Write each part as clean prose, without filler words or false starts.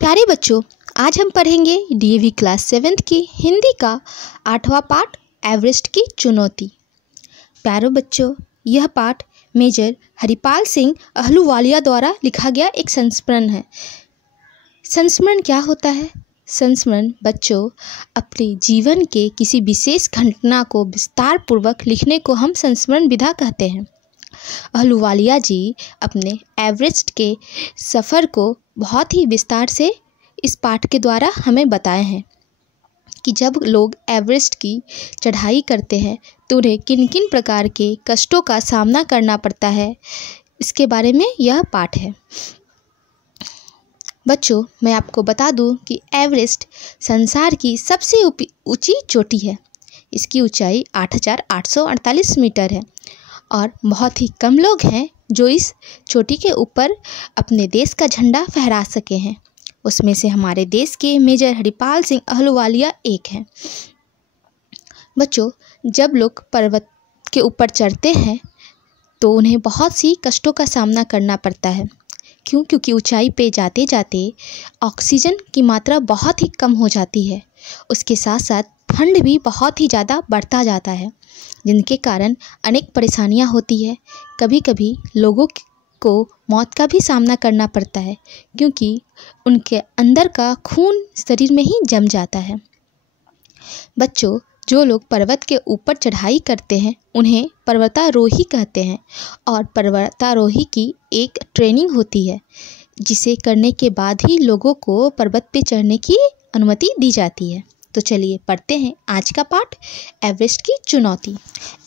प्यारे बच्चों, आज हम पढ़ेंगे डीएवी क्लास 7th की हिंदी का 8वां पाठ एवरेस्ट की चुनौती। प्यारे बच्चों, यह पाठ मेजर हरिपाल सिंह अहलूवालिया द्वारा लिखा गया एक संस्मरण है। संस्मरण क्या होता है? संस्मरण बच्चों अपने जीवन के किसी विशेष घटना को विस्तार पूर्वक लिखने को हम संस्मरण विधा कहते हैं। अहलूवालिया जी अपने एवरेस्ट के सफ़र को बहुत ही विस्तार से इस पाठ के द्वारा हमें बताए हैं कि जब लोग एवरेस्ट की चढ़ाई करते हैं तो उन्हें किन किन प्रकार के कष्टों का सामना करना पड़ता है, इसके बारे में यह पाठ है। बच्चों, मैं आपको बता दूं कि एवरेस्ट संसार की सबसे ऊंची चोटी है। इसकी ऊंचाई 8,848 मीटर है और बहुत ही कम लोग हैं जो इस चोटी के ऊपर अपने देश का झंडा फहरा सके हैं। उसमें से हमारे देश के मेजर हरिपाल सिंह अहलूवालिया एक हैं। बच्चों, जब लोग पर्वत के ऊपर चढ़ते हैं तो उन्हें बहुत सी कष्टों का सामना करना पड़ता है। क्योंकि ऊंचाई पे जाते जाते ऑक्सीजन की मात्रा बहुत ही कम हो जाती है। उसके साथ साथ ठंड भी बहुत ही ज़्यादा बढ़ता जाता है, जिनके कारण अनेक परेशानियां होती है। कभी कभी लोगों को मौत का भी सामना करना पड़ता है क्योंकि उनके अंदर का खून शरीर में ही जम जाता है। बच्चों, जो लोग पर्वत के ऊपर चढ़ाई करते हैं उन्हें पर्वतारोही कहते हैं और पर्वतारोही की एक ट्रेनिंग होती है जिसे करने के बाद ही लोगों को पर्वत पे चढ़ने की अनुमति दी जाती है। तो चलिए पढ़ते हैं आज का पाठ एवरेस्ट की चुनौती।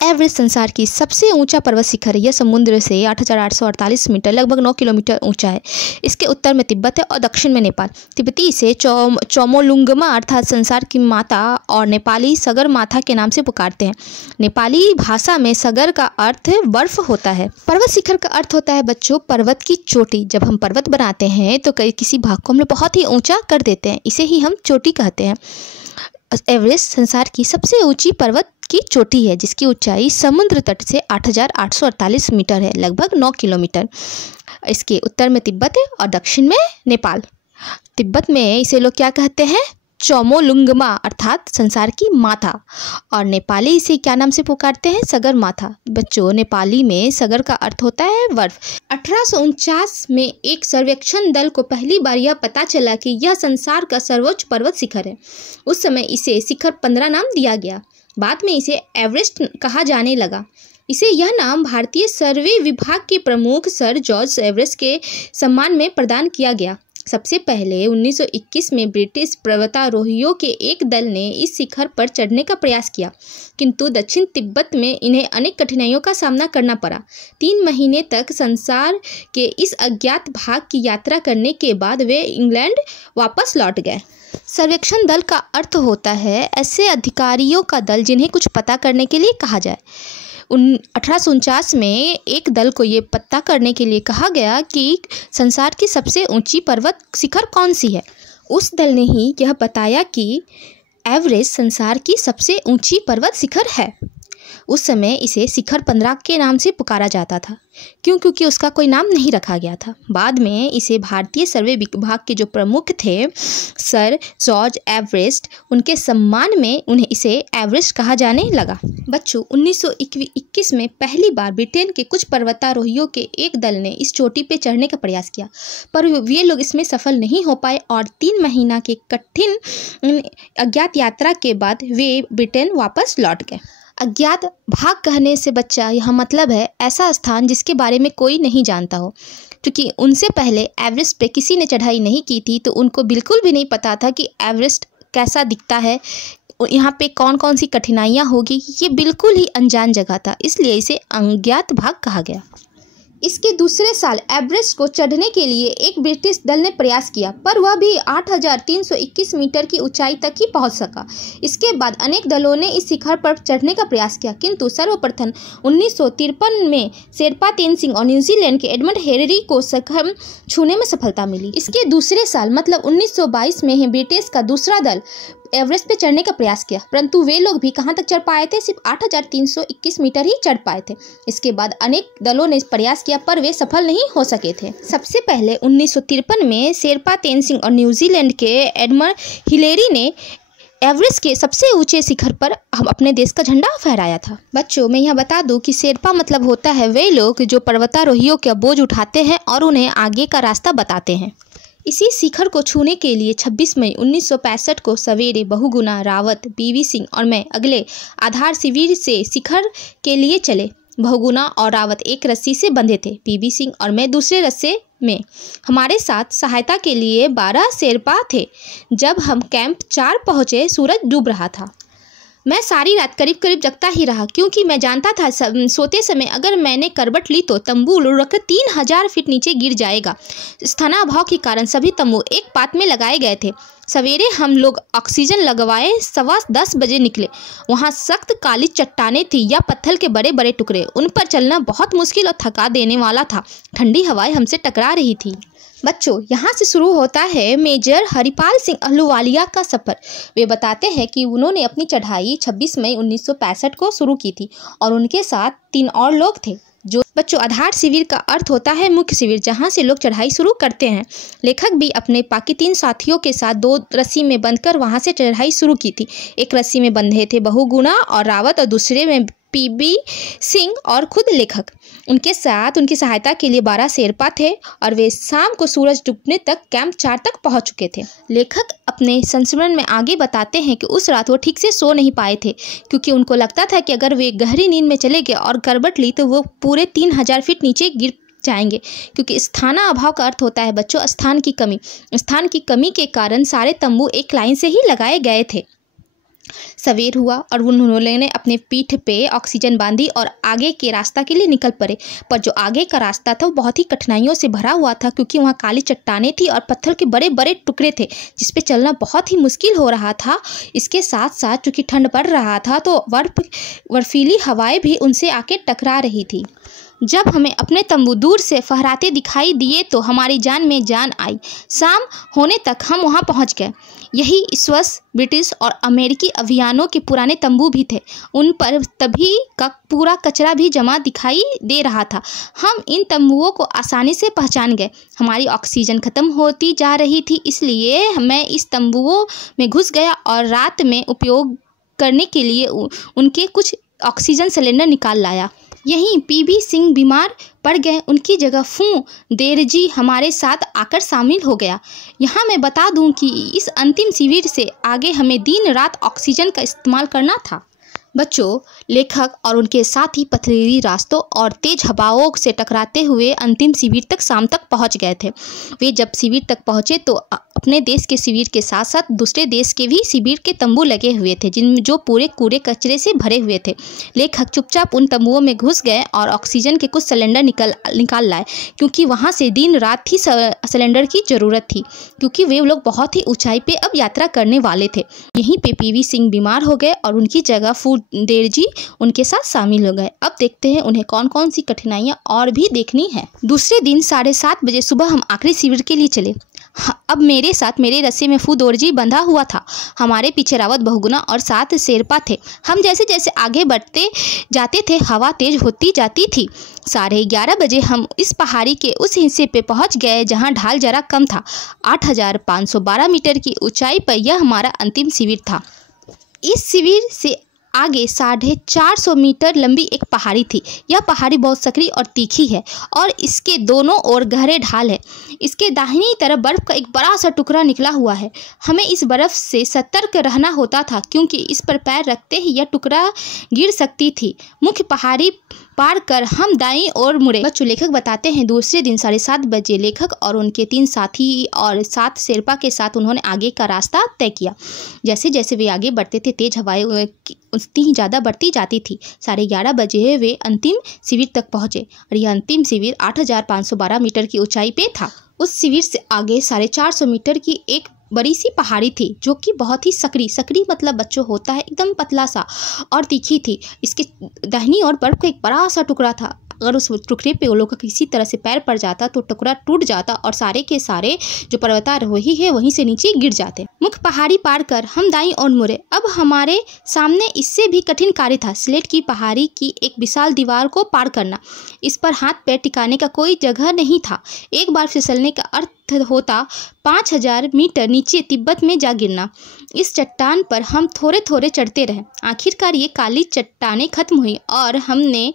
एवरेस्ट संसार की सबसे ऊंचा पर्वत शिखर है। यह समुद्र से 8,848 मीटर लगभग 9 किलोमीटर ऊंचा है। इसके उत्तर में तिब्बत है और दक्षिण में नेपाल। तिब्बती इसे चोमोलुंगमा अर्थात संसार की माता और नेपाली सगर माथा के नाम से पुकारते हैं। नेपाली भाषा में सगर का अर्थ बर्फ होता है। पर्वत शिखर का अर्थ होता है बच्चों पर्वत की चोटी। जब हम पर्वत बनाते हैं तो किसी भाग को हम बहुत ही ऊंचा कर देते हैं, इसे ही हम चोटी कहते हैं। एवरेस्ट संसार की सबसे ऊंची पर्वत की चोटी है जिसकी ऊंचाई समुद्र तट से 8,848 मीटर है, लगभग 9 किलोमीटर। इसके उत्तर में तिब्बत है और दक्षिण में नेपाल। तिब्बत में इसे लोग क्या कहते हैं? चोमोलुंगमा अर्थात संसार की माता, और नेपाली इसे क्या नाम से पुकारते हैं? सगर माथा। बच्चों, नेपाली में सगर का अर्थ होता है बर्फ। 1849 में एक सर्वेक्षण दल को पहली बार यह पता चला कि यह संसार का सर्वोच्च पर्वत शिखर है। उस समय इसे शिखर 15 नाम दिया गया। बाद में इसे एवरेस्ट कहा जाने लगा। इसे यह नाम भारतीय सर्वे विभाग के प्रमुख सर जॉर्ज एवरेस्ट के सम्मान में प्रदान किया गया। सबसे पहले 1921 में ब्रिटिश पर्वतारोहियों के एक दल ने इस शिखर पर चढ़ने का प्रयास किया, किंतु दक्षिण तिब्बत में इन्हें अनेक कठिनाइयों का सामना करना पड़ा। 3 महीने तक संसार के इस अज्ञात भाग की यात्रा करने के बाद वे इंग्लैंड वापस लौट गए। सर्वेक्षण दल का अर्थ होता है ऐसे अधिकारियों का दल जिन्हें कुछ पता करने के लिए कहा जाए। 1849 में एक दल को ये पता करने के लिए कहा गया कि संसार की सबसे ऊंची पर्वत शिखर कौन सी है। उस दल ने ही यह बताया कि एवरेस्ट संसार की सबसे ऊंची पर्वत शिखर है। उस समय इसे शिखर 15 के नाम से पुकारा जाता था क्योंकि उसका कोई नाम नहीं रखा गया था। बाद में इसे भारतीय सर्वे विभाग के जो प्रमुख थे सर जॉर्ज एवरेस्ट, उनके सम्मान में उन्हें इसे एवरेस्ट कहा जाने लगा। बच्चों, 1921 में पहली बार ब्रिटेन के कुछ पर्वतारोहियों के एक दल ने इस चोटी पे चढ़ने का प्रयास किया, पर वे लोग इसमें सफल नहीं हो पाए और 3 महीना के कठिन अज्ञात यात्रा के बाद वे ब्रिटेन वापस लौट गए। अज्ञात भाग कहने से बच्चा यहाँ मतलब है ऐसा स्थान जिसके बारे में कोई नहीं जानता हो, क्योंकि उनसे पहले एवरेस्ट पे किसी ने चढ़ाई नहीं की थी तो उनको बिल्कुल भी नहीं पता था कि एवरेस्ट कैसा दिखता है, यहाँ पे कौन कौन सी कठिनाइयाँ होगी। ये बिल्कुल ही अनजान जगह था, इसलिए इसे अज्ञात भाग कहा गया। इसके दूसरे साल एवरेस्ट को चढ़ने के लिए एक ब्रिटिश दल ने प्रयास किया, पर वह भी 8,321 मीटर की ऊंचाई तक ही पहुंच सका। इसके बाद अनेक दलों ने इस शिखर पर चढ़ने का प्रयास किया, किंतु सर्वप्रथम 1953 में शेरपा तेनसिंग और न्यूजीलैंड के एडमंड हेनरी को शिखर छूने में सफलता मिली। इसके दूसरे साल मतलब 1922 में ही ब्रिटिश का दूसरा दल एवरेस्ट पे चढ़ने का प्रयास किया, परंतु वे लोग भी कहां तक चढ़ पाए थे? सिर्फ 8,321 मीटर ही चढ़ पाए थे। इसके बाद अनेक दलों ने प्रयास किया पर वे सफल नहीं हो सके थे। सबसे पहले 1953 में शेरपा तेनसिंग और न्यूजीलैंड के एडमंड हिलेरी ने एवरेस्ट के सबसे ऊंचे शिखर पर अपने देश का झंडा फहराया था। बच्चों, मैं यहाँ बता दूं कि शेरपा मतलब होता है वे लोग जो पर्वतारोहियों का बोझ उठाते हैं और उन्हें आगे का रास्ता बताते हैं। इसी शिखर को छूने के लिए 26 मई 1965 को सवेरे बहुगुणा, रावत, पीवी सिंह और मैं अगले आधार शिविर से शिखर के लिए चले। बहुगुणा और रावत एक रस्सी से बंधे थे, पीवी सिंह और मैं दूसरे रस्से में। हमारे साथ सहायता के लिए 12 शेरपा थे। जब हम कैंप 4 पहुंचे, सूरज डूब रहा था। मैं सारी रात करीब करीब जगता ही रहा, क्योंकि मैं जानता था सोते समय अगर मैंने करवट ली तो तंबू लुढ़क 3000 फीट नीचे गिर जाएगा। स्थानाभाव के कारण सभी तंबू एक पात में लगाए गए थे। सवेरे हम लोग ऑक्सीजन लगवाए 10:15 बजे निकले। वहाँ सख्त काली चट्टानें थी या पत्थर के बड़े बड़े टुकड़े। उन पर चलना बहुत मुश्किल और थका देने वाला था। ठंडी हवाएं हमसे टकरा रही थी। बच्चों, यहाँ से शुरू होता है मेजर हरिपाल सिंह अहलूवालिया का सफ़र। वे बताते हैं कि उन्होंने अपनी चढ़ाई 26 मई 1965 को शुरू की थी और उनके साथ 3 और लोग थे। जो बच्चों, आधार शिविर का अर्थ होता है मुख्य शिविर, जहाँ से लोग चढ़ाई शुरू करते हैं। लेखक भी अपने बाकी 3 साथियों के साथ 2 रस्सी में बंधकर वहाँ से चढ़ाई शुरू की थी। एक रस्सी में बंधे थे बहुगुणा और रावत और दूसरे में पीबी सिंह और खुद लेखक। उनके साथ उनकी सहायता के लिए 12 शेरपा थे और वे शाम को सूरज डूबने तक कैंप 4 तक पहुंच चुके थे। लेखक अपने संस्मरण में आगे बताते हैं कि उस रात वो ठीक से सो नहीं पाए थे, क्योंकि उनको लगता था कि अगर वे गहरी नींद में चले गए और करवट ली तो वो पूरे 3000 फीट नीचे गिर जाएंगे, क्योंकि स्थाना अभाव का अर्थ होता है बच्चों स्थान की कमी। स्थान की कमी के कारण सारे तंबू एक लाइन से ही लगाए गए थे। सवेर हुआ और उन्होंने अपने पीठ पे ऑक्सीजन बांधी और आगे के रास्ता के लिए निकल पड़े। पर जो आगे का रास्ता था वो बहुत ही कठिनाइयों से भरा हुआ था, क्योंकि वहाँ काली चट्टानें थी और पत्थर के बड़े बड़े टुकड़े थे जिस पे चलना बहुत ही मुश्किल हो रहा था। इसके साथ साथ चूँकि ठंड पड़ रहा था तो बर्फीली हवाएं भी उनसे आके टकरा रही थी। जब हमें अपने तंबू दूर से फहराते दिखाई दिए तो हमारी जान में जान आई। शाम होने तक हम वहां पहुंच गए। यही स्विस, ब्रिटिश और अमेरिकी अभियानों के पुराने तंबू भी थे। उन पर तभी का पूरा कचरा भी जमा दिखाई दे रहा था। हम इन तंबुओं को आसानी से पहचान गए। हमारी ऑक्सीजन खत्म होती जा रही थी, इसलिए मैं इस तंबुओं में घुस गया और रात में उपयोग करने के लिए उनके कुछ ऑक्सीजन सिलेंडर निकाल लाया। यहीं पीबी सिंह बीमार पड़ गए। उनकी जगह फू देरजी हमारे साथ आकर शामिल हो गया। यहाँ मैं बता दूं कि इस अंतिम शिविर से आगे हमें दिन रात ऑक्सीजन का इस्तेमाल करना था। बच्चों, लेखक और उनके साथी पथरीली रास्तों और तेज हवाओं से टकराते हुए अंतिम शिविर तक शाम तक पहुंच गए थे। वे जब शिविर तक पहुंचे तो अपने देश के शिविर के साथ साथ दूसरे देश के भी शिविर के तंबू लगे हुए थे, जिनमें जो पूरे कूड़े कचरे से भरे हुए थे। लेखक चुपचाप उन तंबुओं में घुस गए और ऑक्सीजन के कुछ सिलेंडर निकाल लाए, क्योंकि वहाँ से दिन रात ही सिलेंडर की ज़रूरत थी, क्योंकि वे लोग बहुत ही ऊंचाई पे अब यात्रा करने वाले थे। यहीं पे पीवी सिंह बीमार हो गए और उनकी जगह फू देरजी उनके साथ शामिल हो गए। अब देखते हैं उन्हें कौन कौन सी कठिनाइयाँ और भी देखनी है। दूसरे दिन 7:30 बजे सुबह हम आखिरी शिविर के लिए चले। अब मेरे साथ मेरे रस्से में फू दोरजी बंधा हुआ था। हमारे पीछे रावत, बहुगुणा और 7 शेरपा थे। हम जैसे जैसे आगे बढ़ते जाते थे हवा तेज होती जाती थी। 11:30 बजे हम इस पहाड़ी के उस हिस्से पे पहुंच गए जहां ढाल जरा कम था। 8,512 मीटर की ऊंचाई पर यह हमारा अंतिम शिविर था। इस शिविर से आगे 450 मीटर लंबी एक पहाड़ी थी। यह पहाड़ी बहुत सकरी और तीखी है और इसके दोनों ओर गहरे ढाल है। इसके दाहिनी तरफ बर्फ का एक बड़ा सा टुकड़ा निकला हुआ है। हमें इस बर्फ से सतर्क रहना होता था, क्योंकि इस पर पैर रखते ही यह टुकड़ा गिर सकती थी। मुख्य पहाड़ी पार कर हम दाईं ओर मुड़े। बच्चों, लेखक बताते हैं दूसरे दिन 7:30 बजे लेखक और उनके 3 साथी और 7 शेरपा के साथ उन्होंने आगे का रास्ता तय किया। जैसे जैसे वे आगे बढ़ते थे तेज हवाएं उतनी ही ज़्यादा बढ़ती जाती थी। 11:30 बजे वे अंतिम शिविर तक पहुँचे और यह अंतिम शिविर 8,512 मीटर की ऊंचाई पे था। उस शिविर से आगे 450 मीटर की एक बड़ी सी पहाड़ी थी, जो कि बहुत ही सकरी मतलब बच्चों होता है एकदम पतला सा और तीखी थी। इसके दाहिनी ओर बर्फ का एक बड़ा सा टुकड़ा था। अगर उस टुकड़े पे वो लोग का किसी तरह से पैर पड़ जाता तो टुकड़ा टूट जाता और सारे के सारे जो पर्वतारोही है वहीं से नीचे गिर जाते। मुख्य पहाड़ी पार कर हम दाईं ओर मुड़े। अब हमारे सामने इससे भी कठिन कार्य था, स्लेट की पहाड़ी की एक विशाल दीवार को पार करना। इस पर हाथ पैर टिकाने का कोई जगह नहीं था। एक बार फिसलने का अर्थ होता 5000 मीटर नीचे तिब्बत में जा गिरना। इस चट्टान पर हम थोड़े थोड़े चढ़ते रहे। आखिरकार ये काली चट्टानें खत्म हुई और हमने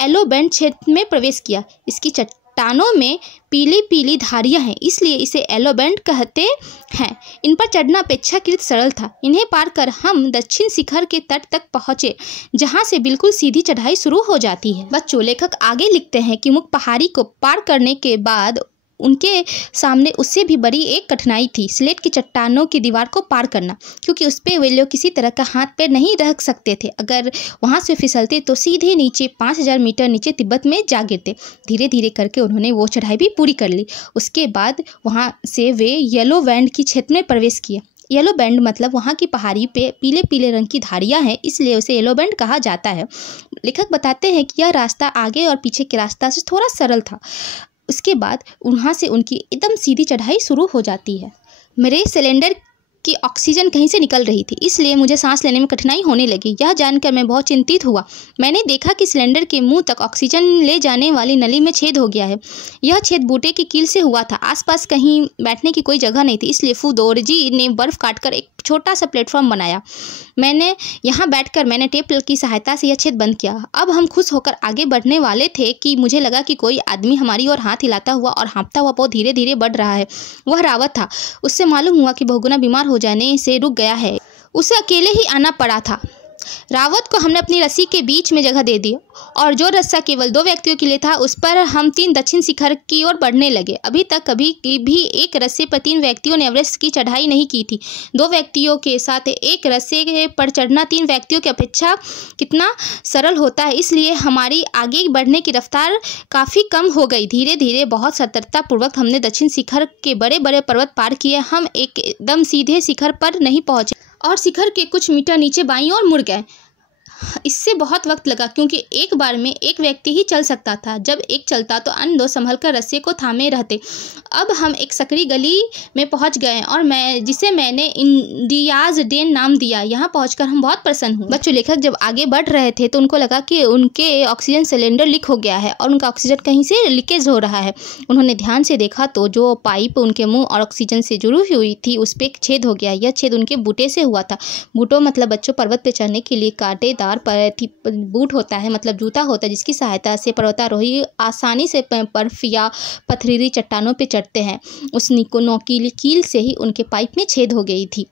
एलो बैंड क्षेत्र में प्रवेश किया। इसकी चट्टानों में पीली पीली धारियां हैं, इसलिए इसे एलो बैंड कहते हैं। इन पर चढ़ना अपेक्षाकृत सरल था। इन्हें पार कर हम दक्षिण शिखर के तट तक पहुंचे, जहां से बिल्कुल सीधी चढ़ाई शुरू हो जाती है। बच्चों, लेखक आगे लिखते हैं कि मुख्य पहाड़ी को पार करने के बाद उनके सामने उससे भी बड़ी एक कठिनाई थी, स्लेट की चट्टानों की दीवार को पार करना, क्योंकि उस पर वे लोग किसी तरह का हाथ पैर नहीं रख सकते थे। अगर वहां से फिसलते तो सीधे नीचे 5000 मीटर नीचे तिब्बत में जा गिरते। धीरे धीरे करके उन्होंने वो चढ़ाई भी पूरी कर ली। उसके बाद वहां से वे येलो बैंड की क्षेत्र में प्रवेश किए। येलो बैंड मतलब वहाँ की पहाड़ी पे पीले पीले रंग की धारियाँ हैं, इसलिए उसे येलो बैंड कहा जाता है। लेखक बताते हैं कि यह रास्ता आगे और पीछे के रास्ता से थोड़ा सरल था। उसके बाद वहाँ से उनकी एकदम सीधी चढ़ाई शुरू हो जाती है। मेरे सिलेंडर की ऑक्सीजन कहीं से निकल रही थी, इसलिए मुझे सांस लेने में कठिनाई होने लगी। यह जानकर मैं बहुत चिंतित हुआ। मैंने देखा कि सिलेंडर के मुंह तक ऑक्सीजन ले जाने वाली नली में छेद हो गया है। यह छेद बूटे की कील से हुआ था। आसपास कहीं बैठने की कोई जगह नहीं थी, इसलिए फूदोरजी ने बर्फ़ काटकर एक छोटा सा प्लेटफॉर्म बनाया। यहाँ बैठकर मैंने टेप की सहायता से यह छेद बंद किया। अब हम खुश होकर आगे बढ़ने वाले थे कि मुझे लगा कि कोई आदमी हमारी ओर हाथ हिलाता हुआ और हाँफता हुआ बहुत धीरे धीरे बढ़ रहा है। वह रावत था। उससे मालूम हुआ कि बहुगुना बीमार हो जाने से रुक गया है। उसे अकेले ही आना पड़ा था। रावत को हमने अपनी रस्सी के बीच में जगह दे दी और जो रस्सा केवल 2 व्यक्तियों के लिए था उस पर हम 3 दक्षिण शिखर की ओर बढ़ने लगे। अभी तक कभी भी एक रस्से पर 3 व्यक्तियों ने एवरेस्ट की चढ़ाई नहीं की थी। 2 व्यक्तियों के साथ एक रस्से पर चढ़ना 3 व्यक्तियों की अपेक्षा कितना सरल होता है, इसलिए हमारी आगे बढ़ने की रफ्तार काफ़ी कम हो गई। धीरे धीरे बहुत सतर्कतापूर्वक हमने दक्षिण शिखर के बड़े बड़े पर्वत पार किए। हम एकदम सीधे शिखर पर नहीं पहुँचे और शिखर के कुछ मीटर नीचे बाईं ओर मुड़ गए। इससे बहुत वक्त लगा, क्योंकि एक बार में एक व्यक्ति ही चल सकता था। जब एक चलता तो अन्य 2 संभलकर रस्से को थामे रहते। अब हम एक सकरी गली में पहुंच गए और जिसे मैंने इंडियाज डेन नाम दिया। यहाँ पहुंचकर हम बहुत प्रसन्न हुए। बच्चों, लेखक जब आगे बढ़ रहे थे तो उनको लगा कि उनके ऑक्सीजन सिलेंडर लीक हो गया है और उनका ऑक्सीजन कहीं से लीकेज हो रहा है। उन्होंने ध्यान से देखा तो जो पाइप उनके मुँह और ऑक्सीजन से जुड़ी हुई थी उस पर एक छेद हो गया। यह छेद उनके बूटे से हुआ था। बूटों मतलब बच्चों पर्वत पर चढ़ने के लिए कांटेदार बूट होता है, मतलब जूता होता है, जिसकी सहायता से पर्वतारोही आसानी से बर्फ या पथरीली चट्टानों पर चढ़ते हैं। उस नोकीली कील से ही उनके पाइप में छेद हो गई थी।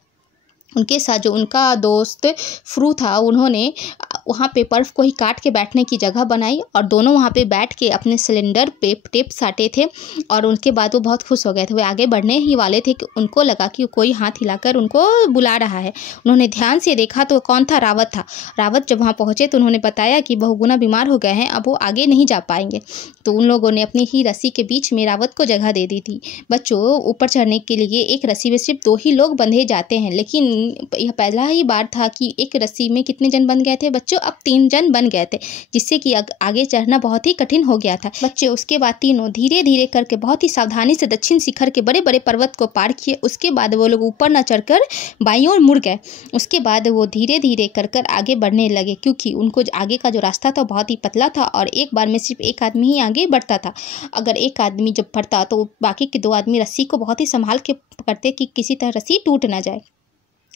उनके साथ जो उनका दोस्त फ्रू था, उन्होंने वहाँ पे बर्फ़ को ही काट के बैठने की जगह बनाई और दोनों वहाँ पे बैठ के अपने सिलेंडर पे टेप साटे थे और उनके बाद वो बहुत खुश हो गए थे। वे आगे बढ़ने ही वाले थे कि उनको लगा कि कोई हाथ हिलाकर उनको बुला रहा है। उन्होंने ध्यान से देखा तो कौन था? रावत था। रावत जब वहाँ पहुँचे तो उन्होंने बताया कि बहुगुना बीमार हो गए हैं, अब वो आगे नहीं जा पाएंगे। तो उन लोगों ने अपनी ही रस्सी के बीच में रावत को जगह दे दी थी। बच्चों, ऊपर चढ़ने के लिए एक रस्सी में सिर्फ 2 ही लोग बंधे जाते हैं, लेकिन यह पहला ही बार था कि एक रस्सी में कितने जन बन गए थे बच्चों? अब 3 जन बन गए थे, जिससे कि आगे चढ़ना बहुत ही कठिन हो गया था। बच्चों, उसके बाद तीनों धीरे धीरे करके बहुत ही सावधानी से दक्षिण शिखर के बड़े बड़े पर्वत को पार किए। उसके बाद वो लोग ऊपर न चढ़कर बाईं ओर मुड़ गए। उसके बाद वो धीरे धीरे कर आगे बढ़ने लगे, क्योंकि उनको आगे का जो रास्ता था बहुत ही पतला था और एक बार में सिर्फ एक आदमी ही आगे बढ़ता था। अगर एक आदमी जब बढ़ता तो बाकी के 2 आदमी रस्सी को बहुत ही संभाल के पकड़ते कि किसी तरह रस्सी टूट ना जाए।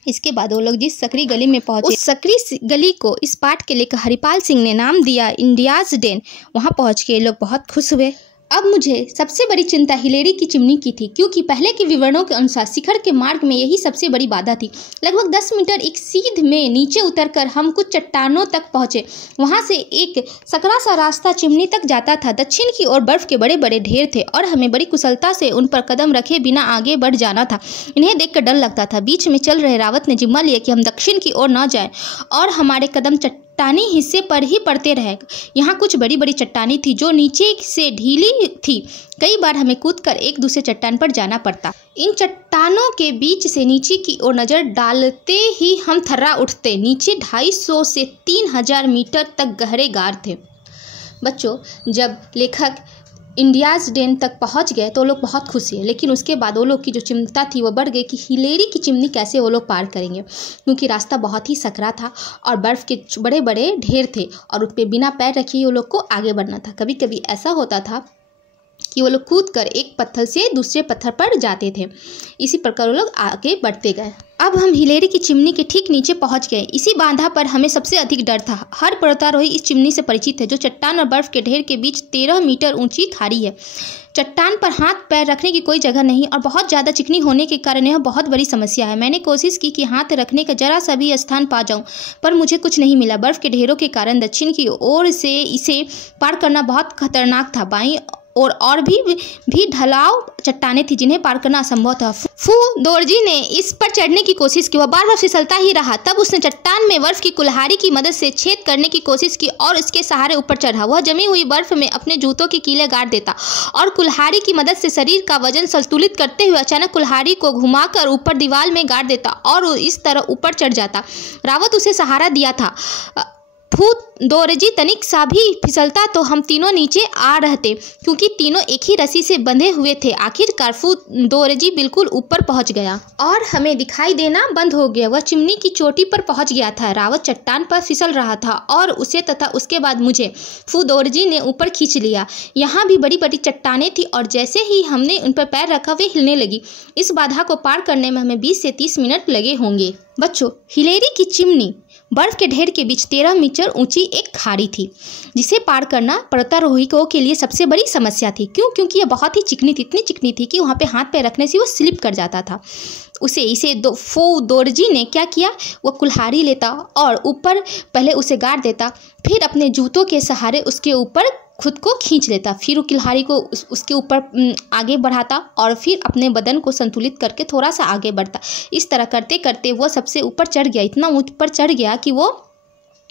इसके बाद वो लोग जिस सकरी गली में पहुंचे, उस सकरी गली को इस पाठ के लेकर हरिपाल सिंह ने नाम दिया इंडियाज डेन। वहां पहुंच के लोग बहुत खुश हुए। अब मुझे सबसे बड़ी चिंता हिलेरी की चिमनी की थी, क्योंकि पहले के विवरणों के अनुसार शिखर के मार्ग में यही सबसे बड़ी बाधा थी। लगभग 10 मीटर एक सीध में नीचे उतरकर हम कुछ चट्टानों तक पहुंचे। वहां से एक सकरा सा रास्ता चिमनी तक जाता था। दक्षिण की ओर बर्फ के बड़े बड़े ढेर थे और हमें बड़ी कुशलता से उन पर कदम रखे बिना आगे बढ़ जाना था। इन्हें देखकर डर लगता था। बीच में चल रहे रावत ने जिम्मा लिया कि हम दक्षिण की ओर न जाएं और हमारे कदम चट्टानी हिस्से पर ही पड़ते रहे। यहाँ कुछ बड़ी बड़ी चट्टानी थी जो नीचे से ढीली थी। कई बार हमें कूदकर एक दूसरे चट्टान पर जाना पड़ता। इन चट्टानों के बीच से नीचे की ओर नजर डालते ही हम थर्रा उठते। नीचे 250 से 3000 मीटर तक गहरे गार थे। बच्चों, जब लेखक इंडियाज़ डेन तक पहुंच गए तो लोग बहुत खुश हुए, लेकिन उसके बाद वो लोग की जो चिंता थी वो बढ़ गई कि हिलेरी की चिमनी कैसे वो लोग पार करेंगे, क्योंकि रास्ता बहुत ही सकरा था और बर्फ़ के बड़े बड़े ढेर थे और उस पर बिना पैर रखे वो लोग को आगे बढ़ना था। कभी कभी ऐसा होता था कि वो लोग कूद कर एक पत्थर से दूसरे पत्थर पर जाते थे। इसी प्रकार वो लोग आगे बढ़ते गए। अब हम हिलेरी की चिमनी के ठीक नीचे पहुंच गए। इसी बांधा पर हमें सबसे अधिक डर था। हर पर्वतारोही इस चिमनी से परिचित है, जो चट्टान और बर्फ के ढेर के बीच 13 मीटर ऊंची खाड़ी है। चट्टान पर हाथ पैर रखने की कोई जगह नहीं और बहुत ज़्यादा चिकनी होने के कारण यह बहुत बड़ी समस्या है। मैंने कोशिश की कि हाथ रखने का जरा सा भी स्थान पा जाऊं, पर मुझे कुछ नहीं मिला। बर्फ़ के ढेरों के कारण दक्षिण की ओर से इसे पार करना बहुत खतरनाक था। बाईं और भी ढलाव चट्टानें थी जिन्हें पार करना असंभव था। फू दोरजी ने इस पर चढ़ने की कोशिश की, वह बार बार फिसलता ही रहा। तब उसने चट्टान में बर्फ की कुल्हाड़ी की मदद से छेद करने की कोशिश की और इसके सहारे ऊपर चढ़ा। वह जमी हुई बर्फ में अपने जूतों की कीलें गाड़ देता और कुल्हाड़ी की मदद से शरीर का वजन संतुलित करते हुए अचानक कुल्हाड़ी को घुमाकर ऊपर दीवार में गाड़ देता और इस तरह ऊपर चढ़ जाता। रावत उसे सहारा दिया था। फू दोरजी तनिक सा भी फिसलता तो हम तीनों नीचे आ रहते, क्योंकि तीनों एक ही रस्सी से बंधे हुए थे। आखिरकार फू दोरजी बिल्कुल ऊपर पहुंच गया और हमें दिखाई देना बंद हो गया। वह चिमनी की चोटी पर पहुंच गया था। रावत चट्टान पर फिसल रहा था और उसे तथा उसके बाद मुझे फू दोरजी ने ऊपर खींच लिया। यहाँ भी बड़ी बड़ी चट्टानें थी और जैसे ही हमने उन पर पैर रखा वे हिलने लगी। इस बाधा को पार करने में हमें 20 से 30 मिनट लगे होंगे। बच्चों, हिलेरी की चिमनी बर्फ के ढेर के बीच 13 मीटर ऊंची एक खाड़ी थी, जिसे पार करना पर्वतारोहियों के लिए सबसे बड़ी समस्या थी। क्योंकि यह बहुत ही चिकनी थी, इतनी चिकनी थी कि वहाँ पे हाथ पैर रखने से वो स्लिप कर जाता था। फू दोरजी ने क्या किया, वह कुल्हाड़ी लेता और ऊपर पहले उसे गाड़ देता, फिर अपने जूतों के सहारे उसके ऊपर खुद को खींच लेता, फिर वो कुल्हाड़ी को उसके ऊपर आगे बढ़ाता और फिर अपने बदन को संतुलित करके थोड़ा सा आगे बढ़ता। इस तरह करते करते वो सबसे ऊपर चढ़ गया। इतना ऊपर चढ़ गया कि वो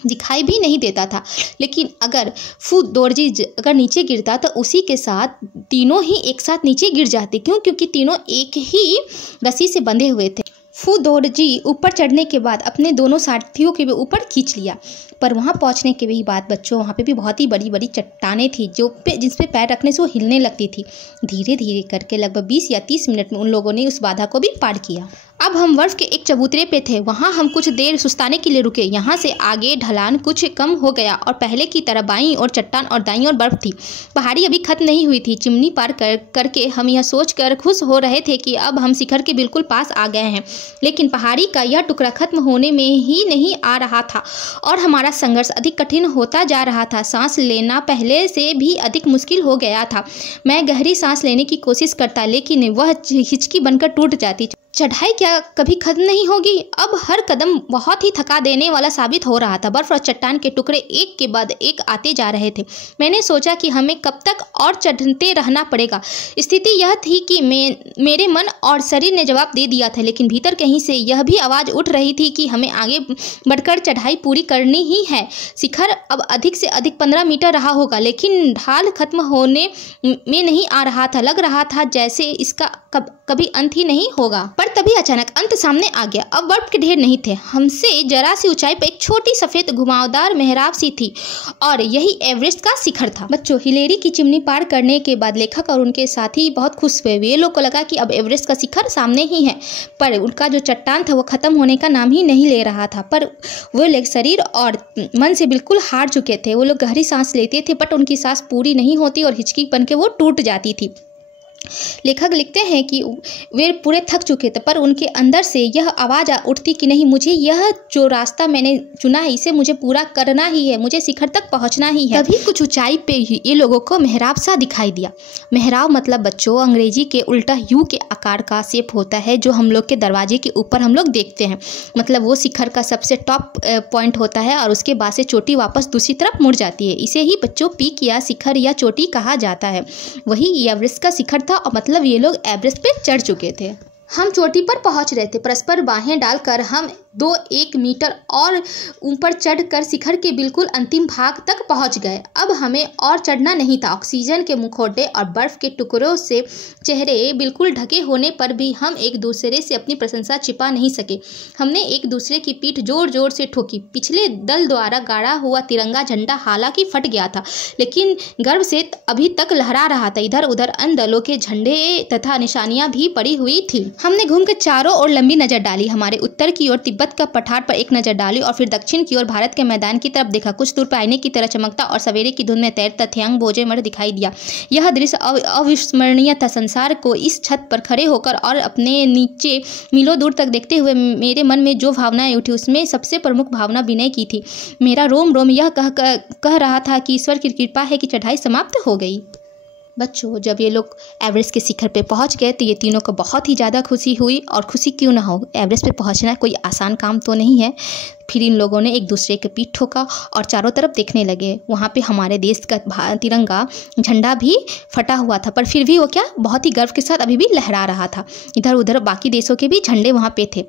दिखाई भी नहीं देता था। लेकिन अगर फू दोरजी अगर नीचे गिरता तो उसी के साथ तीनों ही एक साथ नीचे गिर जाते, क्योंकि तीनों एक ही रस्सी से बंधे हुए थे। फू दोरजी ऊपर चढ़ने के बाद अपने दोनों साथियों के भी ऊपर खींच लिया, पर वहाँ पहुँचने के भी बाद बच्चों वहाँ पे भी बहुत ही बड़ी बड़ी चट्टानें थी जिस पे पैर रखने से वो हिलने लगती थी। धीरे धीरे करके लगभग 20 या 30 मिनट में उन लोगों ने उस बाधा को भी पार किया। अब हम बर्फ के एक चबूतरे पे थे। वहाँ हम कुछ देर सुस्ताने के लिए रुके। यहाँ से आगे ढलान कुछ कम हो गया और पहले की तरह बाईं और चट्टान और दाईं और बर्फ थी। पहाड़ी अभी खत्म नहीं हुई थी। चिमनी पार करके हम यह सोचकर खुश हो रहे थे कि अब हम शिखर के बिल्कुल पास आ गए हैं, लेकिन पहाड़ी का यह टुकड़ा खत्म होने में ही नहीं आ रहा था और हमारा संघर्ष अधिक कठिन होता जा रहा था। सांस लेना पहले से भी अधिक मुश्किल हो गया था। मैं गहरी सांस लेने की कोशिश करता, लेकिन वह हिचकी बनकर टूट जाती। चढ़ाई क्या कभी खत्म नहीं होगी? अब हर कदम बहुत ही थका देने वाला साबित हो रहा था। बर्फ और चट्टान के टुकड़े एक के बाद एक आते जा रहे थे। मैंने सोचा कि हमें कब तक और चढ़ते रहना पड़ेगा। स्थिति यह थी कि मेरे मन और शरीर ने जवाब दे दिया था, लेकिन भीतर कहीं से यह भी आवाज़ उठ रही थी कि हमें आगे बढ़कर चढ़ाई पूरी करनी ही है। शिखर अब अधिक से अधिक 15 मीटर रहा होगा, लेकिन ढाल खत्म होने में नहीं आ रहा था। लग रहा था जैसे इसका कभी अंत ही नहीं होगा। पर तभी अचानक अंत सामने आ गया। अब बर्फ के ढेर नहीं थे। हमसे जरा सी ऊंचाई पर एक छोटी सफेद घुमावदार मेहराब सी थी और यही एवरेस्ट का शिखर था। बच्चों, हिलेरी की चिमनी पार करने के बाद लेखक और उनके साथी बहुत खुश हुए। वे लोग को लगा कि अब एवरेस्ट का शिखर सामने ही है, पर उनका जो चट्टान था वो खत्म होने का नाम ही नहीं ले रहा था। पर वो लोग शरीर और मन से बिल्कुल हार चुके थे। वो लोग गहरी सांस लेते थे, बट उनकी सांस पूरी नहीं होती और हिचकी बन के वो टूट जाती थी। लेखक लिखते हैं कि वे पूरे थक चुके थे, पर उनके अंदर से यह आवाज़ उठती कि नहीं, मुझे यह जो रास्ता मैंने चुना है इसे मुझे पूरा करना ही है, मुझे शिखर तक पहुंचना ही है। तभी कुछ ऊंचाई पे ही ये लोगों को मेहराब सा दिखाई दिया। मेहराब मतलब बच्चों अंग्रेजी के उल्टा यू के आकार का शेप होता है, जो हम लोग के दरवाजे के ऊपर हम लोग देखते हैं। मतलब वो शिखर का सबसे टॉप पॉइंट होता है और उसके बाद से चोटी वापस दूसरी तरफ मुड़ जाती है। इसे ही बच्चों पीक या शिखर या चोटी कहा जाता है। वही एवरेस्ट का शिखर था और मतलब ये लोग एवरेस्ट पे चढ़ चुके थे। हम चोटी पर पहुंच रहे थे। परस्पर बाहें डालकर हम 1 मीटर और ऊपर चढ़कर शिखर के बिल्कुल अंतिम भाग तक पहुंच गए। अब हमें और चढ़ना नहीं था। ऑक्सीजन के मुखौटे और बर्फ के टुकड़ों से चेहरे बिल्कुल ढके होने पर भी हम एक दूसरे से अपनी प्रशंसा छिपा नहीं सके। हमने एक दूसरे की पीठ जोर जोर से ठोकी। पिछले दल द्वारा गाड़ा हुआ तिरंगा झंडा हालांकि फट गया था, लेकिन गर्व से अभी तक लहरा रहा था। इधर उधर अन्य दलों के झंडे तथा निशानियां भी पड़ी हुई थी। हमने घूमकर चारों ओर लंबी नजर डाली। हमारे उत्तर की ओर तिब्बत का पठार पर एक नजर डाली और फिर दक्षिण की ओर भारत के मैदान की तरफ देखा। कुछ दूर पर आईने की तरह चमकता और सवेरे की धुंध में तैरता थयांग बोजे मठ दिखाई दिया। यह दृश्य अविस्मरणीय था। संसार को इस छत पर खड़े होकर और अपने नीचे मीलों दूर तक देखते हुए मेरे मन में जो भावनाएं उठी, उसमें सबसे प्रमुख भावना विनय की थी। मेरा रोम रोम यह कह रहा था कि ईश्वर की कृपा है कि चढ़ाई समाप्त हो गई। बच्चों, जब ये लोग एवरेस्ट के शिखर पे पहुंच गए तो ये तीनों को बहुत ही ज़्यादा खुशी हुई। और खुशी क्यों ना हो, एवरेस्ट पे पहुंचना कोई आसान काम तो नहीं है। फिर इन लोगों ने एक दूसरे के पीठ ठोका और चारों तरफ देखने लगे। वहाँ पे हमारे देश का तिरंगा झंडा भी फटा हुआ था, पर फिर भी वो क्या बहुत ही गर्व के साथ अभी भी लहरा रहा था। इधर उधर बाकी देशों के भी झंडे वहाँ पे थे।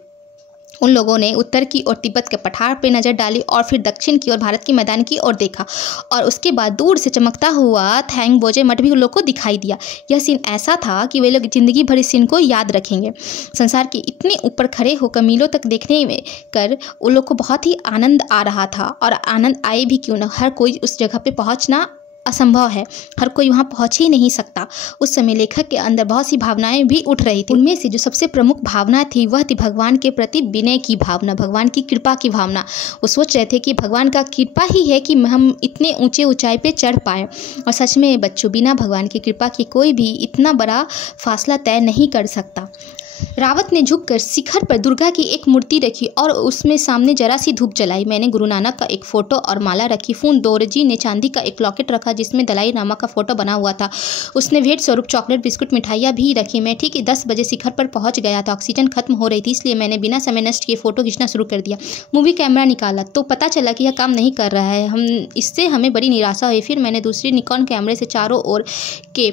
उन लोगों ने उत्तर की ओर तिब्बत के पठार पर नज़र डाली और फिर दक्षिण की ओर भारत के मैदान की ओर देखा, और उसके बाद दूर से चमकता हुआ थयांग बोजे मठ भी उन लोग को दिखाई दिया। यह सीन ऐसा था कि वे लोग जिंदगी भर इस सीन को याद रखेंगे। संसार के इतने ऊपर खड़े होकर मीलों तक देखने में कर उन लोग को बहुत ही आनंद आ रहा था। और आनंद आए भी क्यों ना, हर कोई उस जगह पर पहुँचना असंभव है, हर कोई वहाँ पहुँच ही नहीं सकता। उस समय लेखक के अंदर बहुत सी भावनाएं भी उठ रही थी। उनमें से जो सबसे प्रमुख भावना थी वह थी भगवान के प्रति विनय की भावना, भगवान की कृपा की भावना। वो सोच रहे थे कि भगवान का कृपा ही है कि हम इतने ऊंचाई पे चढ़ पाए। और सच में बच्चों, बिना भगवान की कृपा की कोई भी इतना बड़ा फासला तय नहीं कर सकता। रावत ने झुककर शिखर पर दुर्गा की एक मूर्ति रखी और उसमें सामने जरा सी धूप जलाई। मैंने गुरु नानक का एक फ़ोटो और माला रखी। फून दोरजी ने चांदी का एक लॉकेट रखा जिसमें दलाई लामा का फ़ोटो बना हुआ था। उसने भेंट स्वरूप चॉकलेट, बिस्कुट, मिठाइयाँ भी रखी। मैं ठीक 10 बजे शिखर पर पहुँच गया था। ऑक्सीजन खत्म हो रही थी, इसलिए मैंने बिना समय नष्ट किए फ़ोटो खींचना शुरू कर दिया। मूवी कैमरा निकाला तो पता चला कि यह काम नहीं कर रहा है। इससे हमें बड़ी निराशा हुई। फिर मैंने दूसरे निकॉन कैमरे से चारों ओर के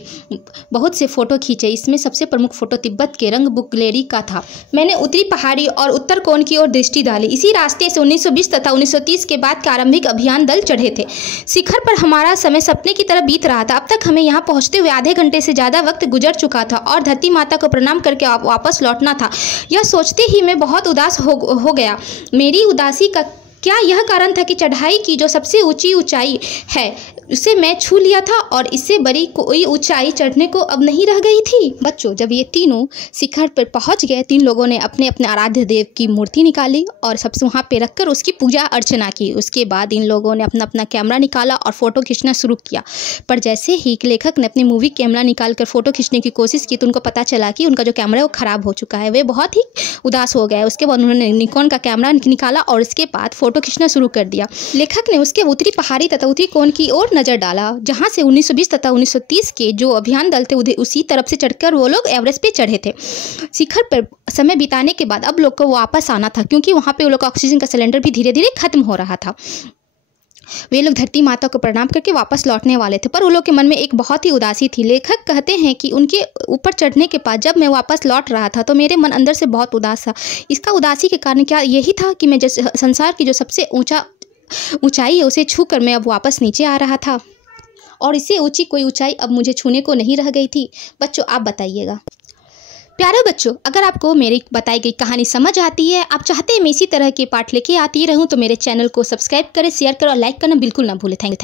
बहुत से फ़ोटो खींचे। इसमें सबसे प्रमुख फ़ोटो तिब्बत के रंग बुक ग्लेरी का था। मैंने उत्तरी पहाड़ी और उत्तर कोण की ओर दृष्टि डाली। इसी रास्ते से 1920 तथा 1930 के बाद के आरंभिक अभियान दल चढ़े थे। शिखर पर हमारा समय सपने की तरह बीत रहा था। अब तक हमें यहाँ पहुँचते हुए आधे घंटे से ज़्यादा वक्त गुजर चुका था और धरती माता को प्रणाम करके वापस लौटना था। यह सोचते ही मैं बहुत उदास हो गया। मेरी उदासी का क्या यह कारण था कि चढ़ाई की जो सबसे ऊंची ऊंचाई है उसे मैं छू लिया था और इससे बड़ी कोई ऊंचाई चढ़ने को अब नहीं रह गई थी। बच्चों, जब ये तीनों शिखर पर पहुंच गए, 3 लोगों ने अपने अपने आराध्य देव की मूर्ति निकाली और सबसे वहां पे रखकर उसकी पूजा अर्चना की। उसके बाद इन लोगों ने अपना अपना कैमरा निकाला और फ़ोटो खींचना शुरू किया। पर जैसे ही लेखक ने अपनी मूवी कैमरा निकाल कर फ़ोटो खींचने की कोशिश की तो उनको पता चला कि उनका जो कैमरा है वो ख़राब हो चुका है। वे बहुत ही उदास हो गए। उसके बाद उन्होंने निकॉन का कैमरा निकाला और उसके बाद फ़ोटो खींचना शुरू कर दिया। लेखक ने उसके उत्तरी पहाड़ी तथा उत्तरी कोण की ओर नजर डाला, जहां से 1920 तथा 1930 के जो अभियान दल थे उसी तरफ से चढ़कर वो लोग एवरेस्ट पे चढ़े थे। शिखर पर समय बिताने के बाद अब लोग को वापस आना था, क्योंकि वहां पे वो लोग का ऑक्सीजन का सिलेंडर भी धीरे धीरे खत्म हो रहा था। वे लोग धरती माता को प्रणाम करके वापस लौटने वाले थे, पर उन लोग के मन में एक बहुत ही उदासी थी। लेखक कहते हैं कि उनके ऊपर चढ़ने के बाद जब मैं वापस लौट रहा था तो मेरे मन अंदर से बहुत उदास था। इसका उदासी के कारण क्या यही था कि मैं संसार की जो सबसे ऊंचाई है उसे छू कर मैं अब वापस नीचे आ रहा था और इससे ऊंची कोई ऊंचाई अब मुझे छूने को नहीं रह गई थी। बच्चों, आप बताइएगा। प्यारे बच्चों, अगर आपको मेरी बताई गई कहानी समझ आती है, आप चाहते हैं मैं इसी तरह के पाठ लेके आती रहूं, तो मेरे चैनल को सब्सक्राइब करें, शेयर करें और लाइक करना बिल्कुल ना भूलें। Thank you.